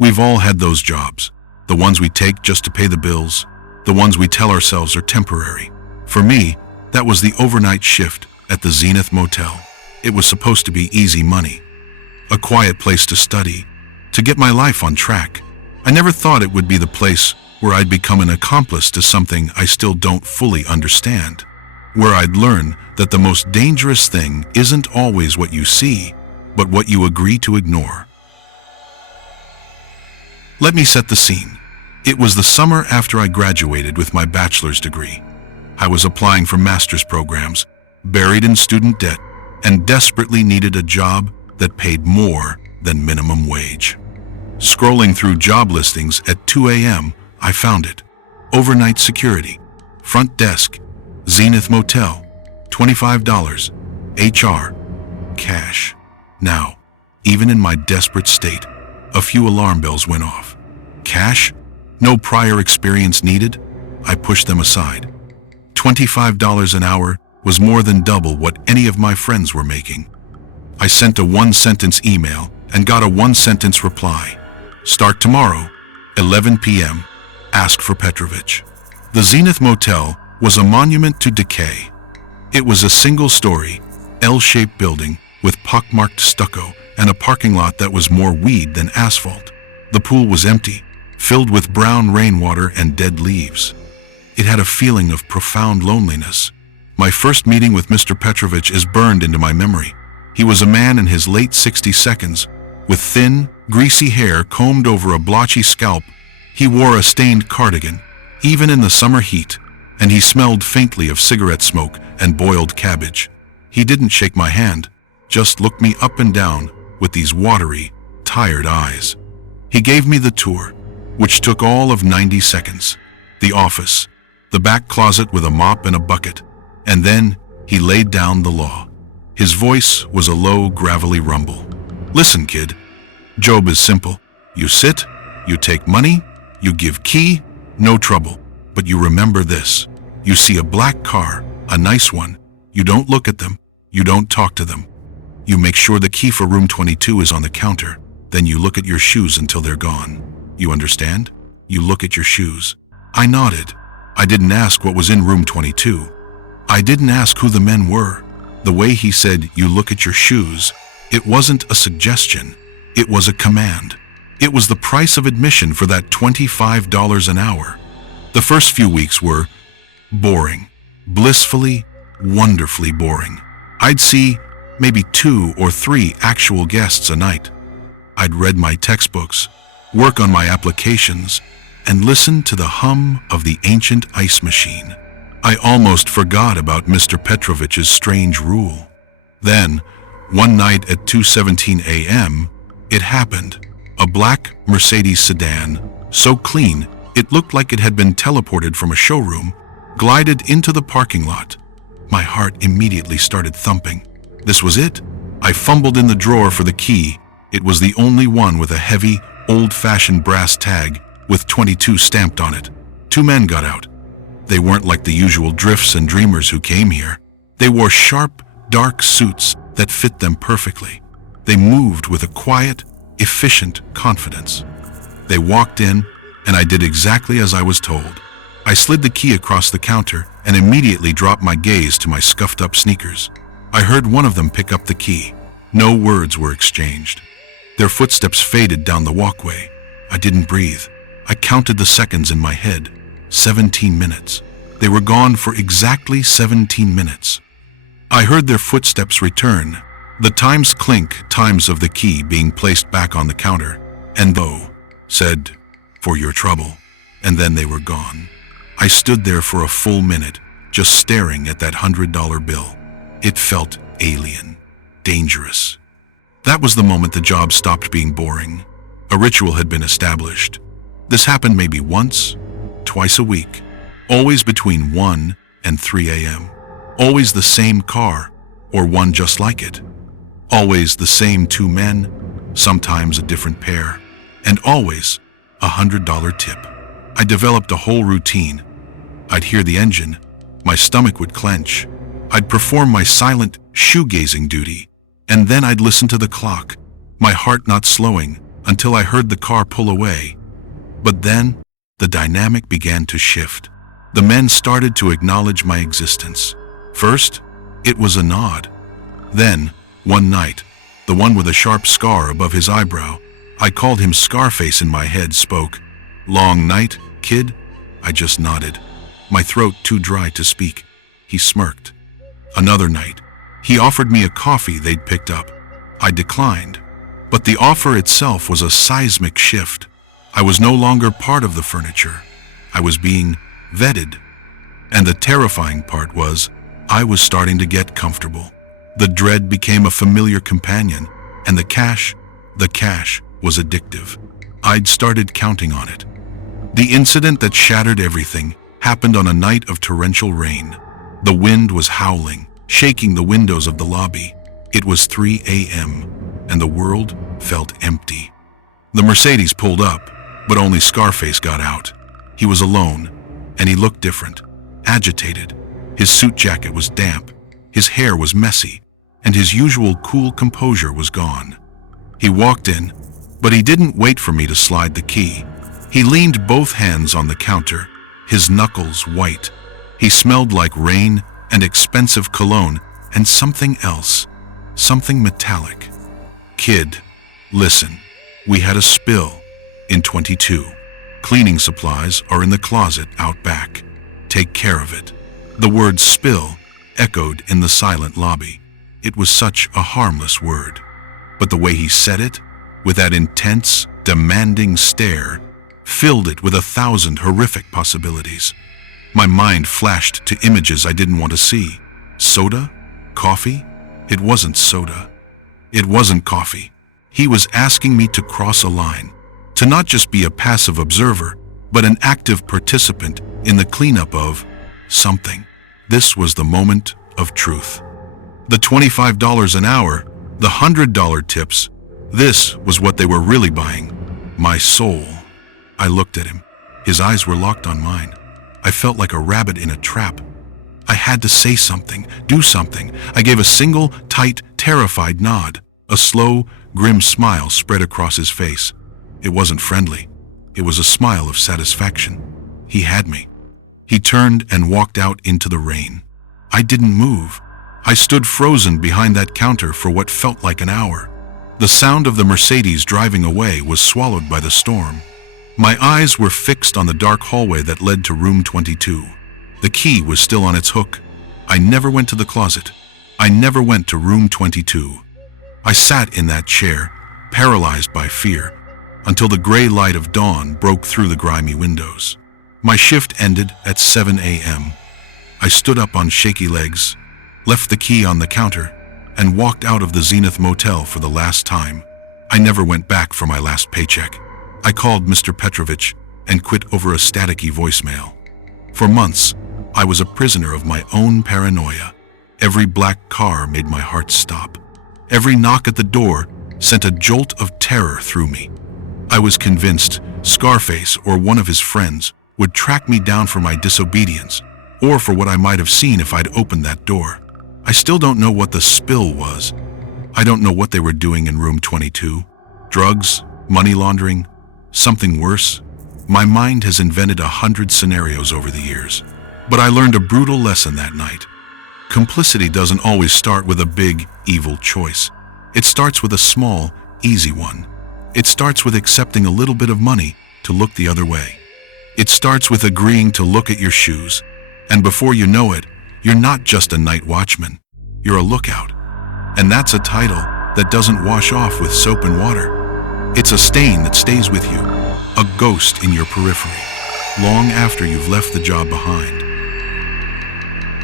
We've all had those jobs, the ones we take just to pay the bills, the ones we tell ourselves are temporary. For me, that was the overnight shift at the Zenith Motel. It was supposed to be easy money, a quiet place to study, to get my life on track. I never thought it would be the place where I'd become an accomplice to something I still don't fully understand, where I'd learn that the most dangerous thing isn't always what you see, but what you agree to ignore. Let me set the scene. It was the summer after I graduated with my bachelor's degree. I was applying for master's programs, buried in student debt, and desperately needed a job that paid more than minimum wage. Scrolling through job listings at 2 a.m., I found it. Overnight security, front desk, Zenith Motel, $25, HR, cash. Now, even in my desperate state, a few alarm bells went off. Cash? No prior experience needed? I pushed them aside. $25 an hour was more than double what any of my friends were making. I sent a one-sentence email and got a one-sentence reply. Start tomorrow, 11 p.m. Ask for Petrovich. The Zenith Motel was a monument to decay. It was a single-story, L-shaped building with pockmarked stucco and a parking lot that was more weed than asphalt. The pool was empty, filled with brown rainwater and dead leaves. It had a feeling of profound loneliness. My first meeting with Mr. Petrovich is burned into my memory. He was a man in his late 60s, with thin, greasy hair combed over a blotchy scalp. He wore a stained cardigan, even in the summer heat, and he smelled faintly of cigarette smoke and boiled cabbage. He didn't shake my hand, just looked me up and down with these watery, tired eyes. He gave me the tour, which took all of 90 seconds. The office, the back closet with a mop and a bucket, and then he laid down the law. His voice was a low, gravelly rumble. Listen, kid, job is simple. You sit, you take money, you give key, no trouble. But you remember this. You see a black car, a nice one. You don't look at them, you don't talk to them. You make sure the key for room 22 is on the counter. Then you look at your shoes until they're gone. You understand? You look at your shoes. I nodded. I didn't ask what was in room 22. I didn't ask who the men were. The way he said, you look at your shoes, it wasn't a suggestion. It was a command. It was the price of admission for that $25 an hour. The first few weeks were boring, blissfully, wonderfully boring. I'd see maybe 2 or 3 actual guests a night. I'd read my textbooks, work on my applications, and listen to the hum of the ancient ice machine. I almost forgot about Mr. Petrovich's strange rule. Then, one night at 2:17 a.m., it happened. A black Mercedes sedan, so clean it looked like it had been teleported from a showroom, glided into the parking lot. My heart immediately started thumping. This was it. I fumbled in the drawer for the key. It was the only one with a heavy, old-fashioned brass tag with 22 stamped on it. 2 men got out. They weren't like the usual drifts and dreamers who came here. They wore sharp, dark suits that fit them perfectly. They moved with a quiet, efficient confidence. They walked in, and I did exactly as I was told. I slid the key across the counter and immediately dropped my gaze to my scuffed-up sneakers. I heard one of them pick up the key. No words were exchanged. Their footsteps faded down the walkway. I didn't breathe. I counted the seconds in my head. 17 minutes. They were gone for exactly 17 minutes. I heard their footsteps return, the times clink times of the key being placed back on the counter, and though said, "For your trouble," and then they were gone. I stood there for a full minute, just staring at that $100 bill. It felt alien, dangerous. That was the moment the job stopped being boring. A ritual had been established. This happened maybe once, twice a week, always between 1 and 3 a.m. Always the same car, or one just like it. Always the same 2 men, sometimes a different pair, and always a $100 tip. I developed a whole routine. I'd hear the engine, my stomach would clench. I'd perform my silent shoe-gazing duty, and then I'd listen to the clock, my heart not slowing, until I heard the car pull away. But then, the dynamic began to shift. The men started to acknowledge my existence. First, it was a nod. Then, one night, the one with a sharp scar above his eyebrow, I called him Scarface in my head, spoke. "Long night, kid?" I just nodded, my throat too dry to speak. He smirked. Another night, he offered me a coffee they'd picked up. I declined, but the offer itself was a seismic shift. I was no longer part of the furniture. I was being vetted. And the terrifying part was, I was starting to get comfortable. The dread became a familiar companion, and the cash was addictive. I'd started counting on it. The incident that shattered everything happened on a night of torrential rain. The wind was howling, shaking the windows of the lobby. It was 3 a.m., and the world felt empty. The Mercedes pulled up, but only Scarface got out. He was alone, and he looked different, agitated. His suit jacket was damp, his hair was messy, and his usual cool composure was gone. He walked in, but he didn't wait for me to slide the key. He leaned both hands on the counter, his knuckles white. He smelled like rain and expensive cologne and something else, something metallic. "Kid, listen, we had a spill in 22. Cleaning supplies are in the closet out back. Take care of it." The word spill echoed in the silent lobby. It was such a harmless word, but the way he said it, with that intense, demanding stare, filled it with 1,000 horrific possibilities. My mind flashed to images I didn't want to see. Soda? Coffee? It wasn't soda. It wasn't coffee. He was asking me to cross a line, to not just be a passive observer, but an active participant in the cleanup of something. This was the moment of truth. The $25 an hour, the $100 tips, this was what they were really buying. My soul. I looked at him. His eyes were locked on mine. I felt like a rabbit in a trap. I had to say something, do something. I gave a single, tight, terrified nod. A slow, grim smile spread across his face. It wasn't friendly. It was a smile of satisfaction. He had me. He turned and walked out into the rain. I didn't move. I stood frozen behind that counter for what felt like an hour. The sound of the Mercedes driving away was swallowed by the storm. My eyes were fixed on the dark hallway that led to room 22. The key was still on its hook. I never went to the closet. I never went to room 22. I sat in that chair, paralyzed by fear, until the gray light of dawn broke through the grimy windows. My shift ended at 7 a.m. I stood up on shaky legs, left the key on the counter, and walked out of the Zenith Motel for the last time. I never went back for my last paycheck. I called Mr. Petrovich and quit over a staticky voicemail. For months, I was a prisoner of my own paranoia. Every black car made my heart stop. Every knock at the door sent a jolt of terror through me. I was convinced Scarface or one of his friends would track me down for my disobedience, or for what I might have seen if I'd opened that door. I still don't know what the spill was. I don't know what they were doing in room 22. Drugs, money laundering, something worse. My mind has invented 100 scenarios over the years, but I learned a brutal lesson that night. Complicity doesn't always start with a big, evil choice. It starts with a small, easy one. It starts with accepting a little bit of money to look the other way. It starts with agreeing to look at your shoes, and before you know it, you're not just a night watchman, you're a lookout. And that's a title that doesn't wash off with soap and water. It's a stain that stays with you, a ghost in your periphery, long after you've left the job behind.